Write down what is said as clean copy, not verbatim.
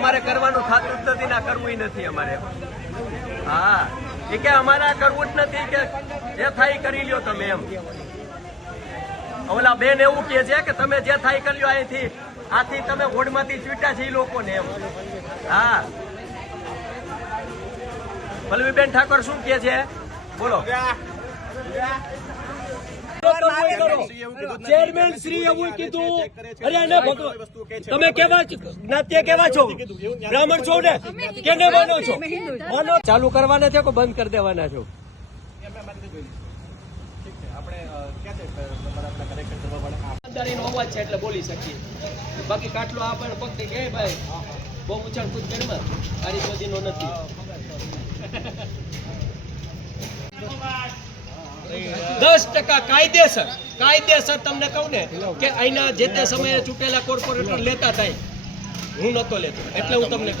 અમારે કરવાનું થતું જ નથી, ના કરવું નથી અમારે. હા, એ કે અમારે કરવું જ નથી, કે જે થાય કરી લ્યો તમે એમ. ઓલા બેન એવું કે છે કે તમે જે થાય કરી લ્યો, અહીંથી આથી તમે વોર્ડમાંથી ચૂંટ્યા છે એ લોકોને એમ. હા, પલ્લવીબેન ઠાકોર શું કે છે બોલો. ચેરમેન શ્રી એવું કીધું. અરે તમે કેવા જ્ઞાતિ કેવા છો? બ્રાહ્મણ છો ને? કેને માનો છો? માનો ચાલુ કરવાના છે કે બંધ કરી દેવાના છો? અવાજ છે એટલે બોલી શકીએ, બાકી કાટલો આપણને પકડી કે ભાઈ બહુ ઉછાળ કૂદ ઘરમાં તારી મોદીનો નથી. 10% કાયદેસર તમને કહું ને કે અહીંના જે તે સમયે ચૂંટેલા કોર્પોરેટર લેતા થાય, હું નતો લેતો એટલે હું તમને